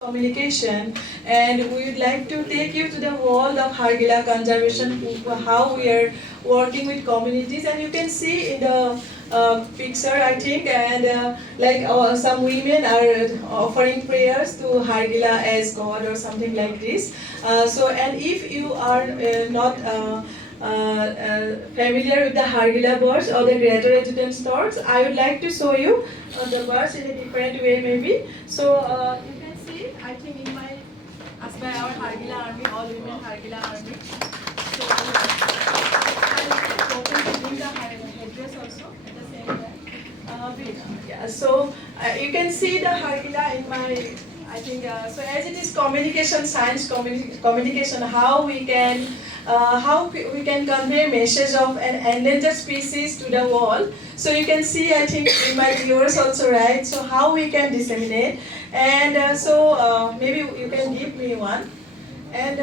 communication, and we would like to take you to the world of Hargila conservation, how we are working with communities. And you can see in the picture, I think, and some women are offering prayers to Hargila as God or something like this. And if you are not familiar with the Hargila birds or the greater adjutant storks, I would like to show you the birds in a different way maybe. You can see, I think in my, as by our Hargila Army, all women Hargila Army. So I'll open to bring the headdress also at the same time. You can see the Hargila in my, I think, so as it is communication science, communication, how we can convey message of an endangered species to the world. So you can see, I think, in my viewers also, right? So how we can disseminate, and maybe you can give me one. And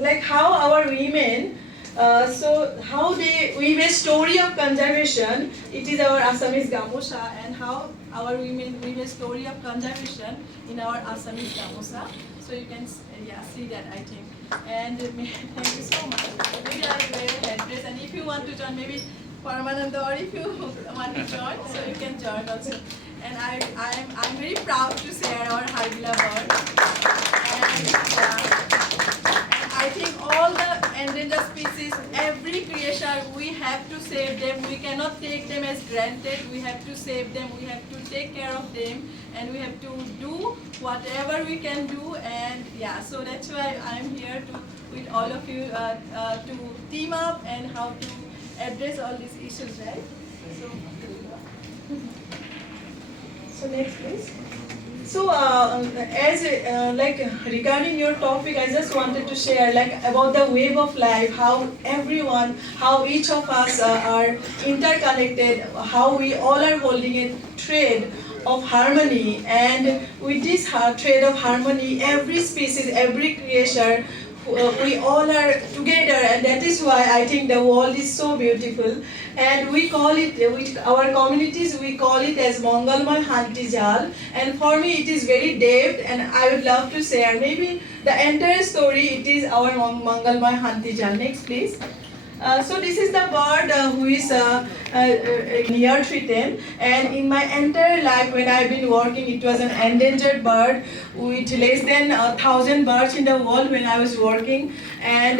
like how our women, how they weave a story of conservation. It is our Assamese gamusa, and how our women weave a story of conservation in our Assamese gamusa. So you can see that, I think. And thank you so much. Maybe I will wear a headdress, and if you want to join, maybe Paramananda, or if you want to join, so you can join also. And I'm very proud to share our Hargila bird. And I think all the endangered species, every creature, we have to save them. We cannot take them as granted. We have to save them. We have to take care of them, and we have to do whatever we can do. And so that's why I'm here with all of you to team up and how to address all these issues, right? So next, please. So, regarding your topic, I just wanted to share about the wave of life, how each of us are interconnected, how we all are holding a thread of harmony, and with this thread of harmony, every species, every creature, we all are together, and that is why I think the world is so beautiful. And we call it, with our communities, we call it as Mangalmay Hanti Jal. And for me, it is very depth, and I would love to share maybe the entire story. It is our Mangalmay Hanti Jal. Next, please. So this is the bird who is near threatened, and in my entire life when I've been working, it was an endangered bird with less than 1,000 birds in the world when I was working, and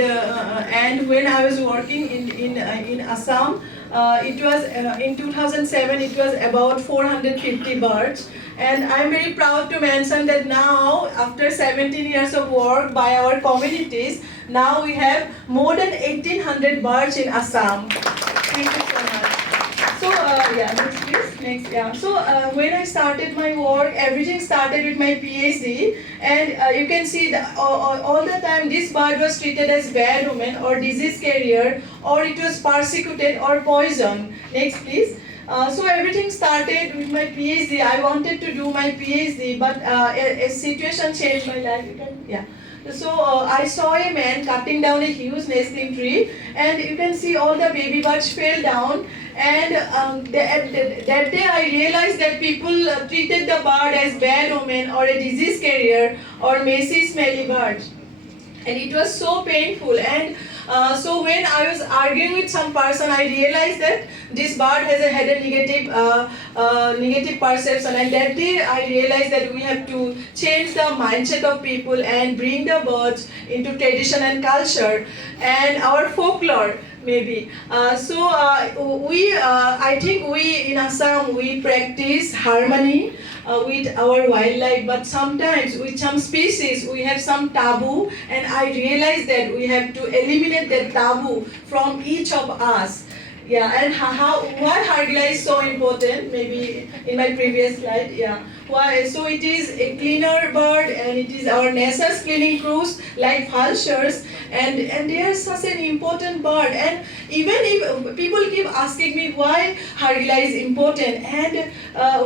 when I was working in Assam, it was in 2007 it was about 450 birds. And I'm very proud to mention that now, after 17 years of work by our communities, now we have more than 1,800 birds in Assam. Thank you so much. So, next please. Next, So, when I started my work, everything started with my PhD. And you can see that all the time this bird was treated as bad omen or disease carrier, or it was persecuted or poisoned. Next, please. So everything started with my PhD. I wanted to do my PhD, but a situation changed my life. So I saw a man cutting down a huge nesting tree, and you can see all the baby birds fell down. And that day I realized that people treated the bird as bad omen or a disease carrier or messy, smelly bird. And it was so painful. And so when I was arguing with some person, I realized that this bird had a negative perception. And that day I realized that we have to change the mindset of people and bring the birds into tradition and culture and our folklore, maybe. I think we in Assam, we practice harmony with our wildlife, but sometimes with some species we have some taboo, and I realize that we have to eliminate that taboo from each of us. And why Hargila is so important, maybe in my previous slide. Why? So it is a cleaner bird, and it is our nature's cleaning crews like vultures, and they are such an important bird. And even if people keep asking me why Hargila is important and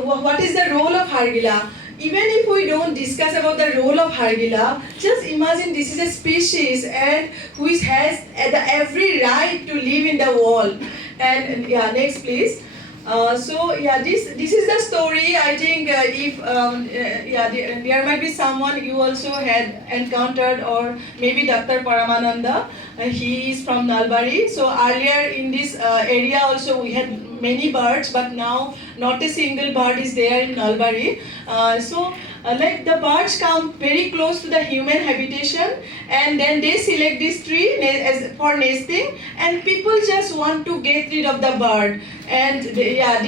what is the role of Hargila, even if we don't discuss about the role of Hargila, just imagine this is a species and which has every right to live in the world. And next please. So yeah, this is the story. I think if yeah, there might be someone you also had encountered, or maybe Dr. Paramananda. He is from Nalbari. So earlier in this area also we had many birds, but now not a single bird is there in Nalbari. Like the birds come very close to the human habitation, and then they select this tree as for nesting, and people just want to get rid of the bird, and they are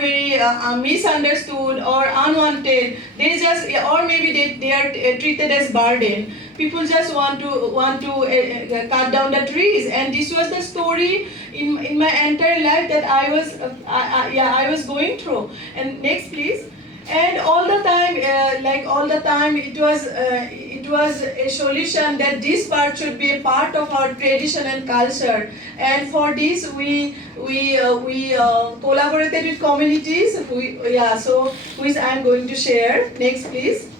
very misunderstood or unwanted. They just, or maybe they are treated as burden. People just want to cut down the trees, and this was the story in my entire life that I was going through. And next, please. And all the time, it was a solution that this part should be a part of our tradition and culture. And for this, we collaborated with communities. Which I am going to share. Next, please.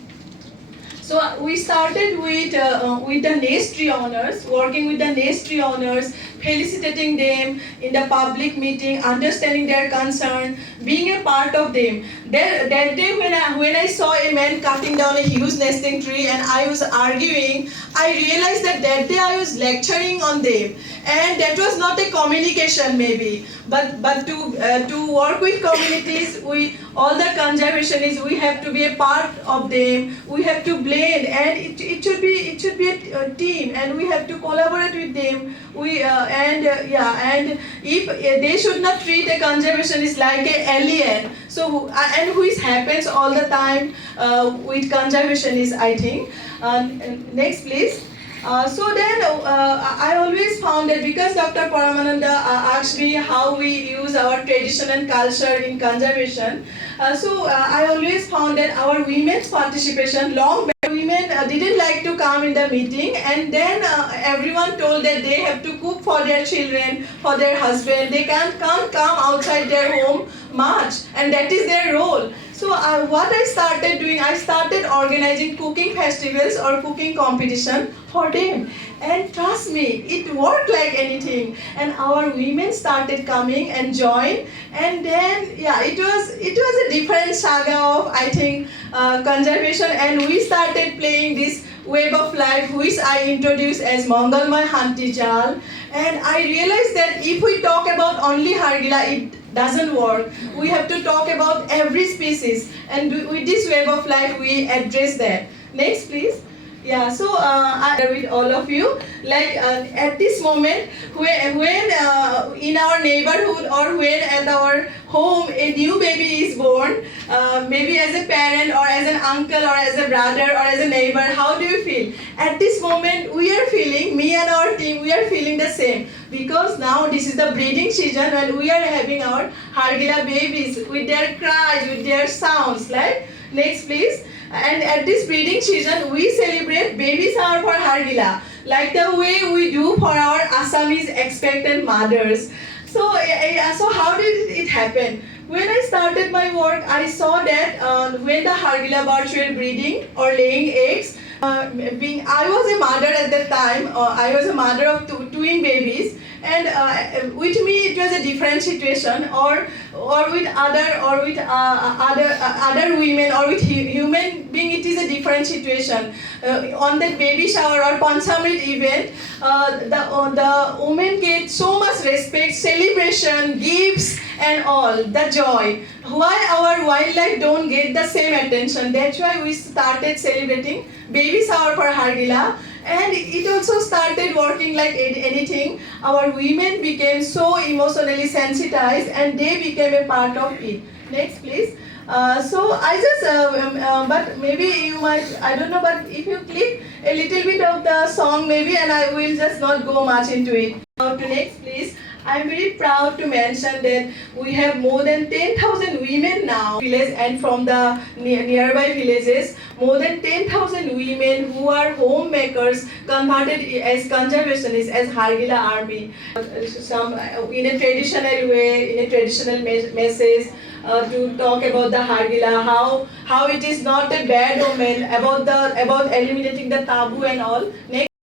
So we started with the nest tree owners, working with the nest tree owners, felicitating them in the public meeting, understanding their concern, being a part of them. That day when I saw a man cutting down a huge nesting tree and I was arguing, I realized that day I was lecturing on them, and that was not a communication maybe, but to work with communities, all the conservationists, we have to be a part of them. We have to blend, and it should be a team, and we have to collaborate with them. And if they should not treat a conservationist like an alien. So and which happens all the time with conservationists, I think. Next, please. I always found that because Dr. Paramananda asked me how we use our tradition and culture in conservation, I always found that our women's participation, long back, women didn't like to come in the meeting, and then everyone told that they have to cook for their children, for their husband. They can't come outside their home much, and that is their role. So what I started doing, I started organizing cooking festivals or cooking competition for them. And trust me, it worked like anything. And our women started coming and joined. And then, it was a different saga of, I think, conservation. And we started playing this web of life, which I introduced as Mangalmay Hanti Jal. And I realized that if we talk about only Hargila, it doesn't work. We have to talk about every species, and with this web of life we address that. Next, please. I with all of you, like at this moment when in our neighborhood or when at our home a new baby is born, maybe as a parent or as an uncle or as a brother or as a neighbor, how do you feel? At this moment we are feeling, me and our team, we are feeling the same, because now this is the breeding season and we are having our Hargila babies with their cries, with their sounds. Like, next, please. And at this breeding season, we celebrate baby shower for Hargila, like the way we do for our Assamese expectant mothers. So how did it happen? When I started my work, I saw that when the Hargila birds were breeding or laying eggs, I was a mother at that time. I was a mother of twin babies, and with me it was a different situation, or with other women, or with human being, it is a different situation. On that baby shower or Panchamrit event, the women get so much respect, celebration, gifts, and all the joy. Why our wildlife don't get the same attention? That's why we started celebrating baby shower for Hargila, and it also started working like anything. Our women became so emotionally sensitized, and they became a part of it. Next, please. But maybe you might, I don't know, but if you click a little bit of the song maybe, and I will just not go much into it. Now to next, please. I am very proud to mention that we have more than 10,000 women now, and from the nearby villages, more than 10,000 women who are homemakers converted as conservationists, as Hargila Army. Some in a traditional way, in a traditional message, to talk about the Hargila, how it is not a bad omen, about eliminating the taboo and all. Next.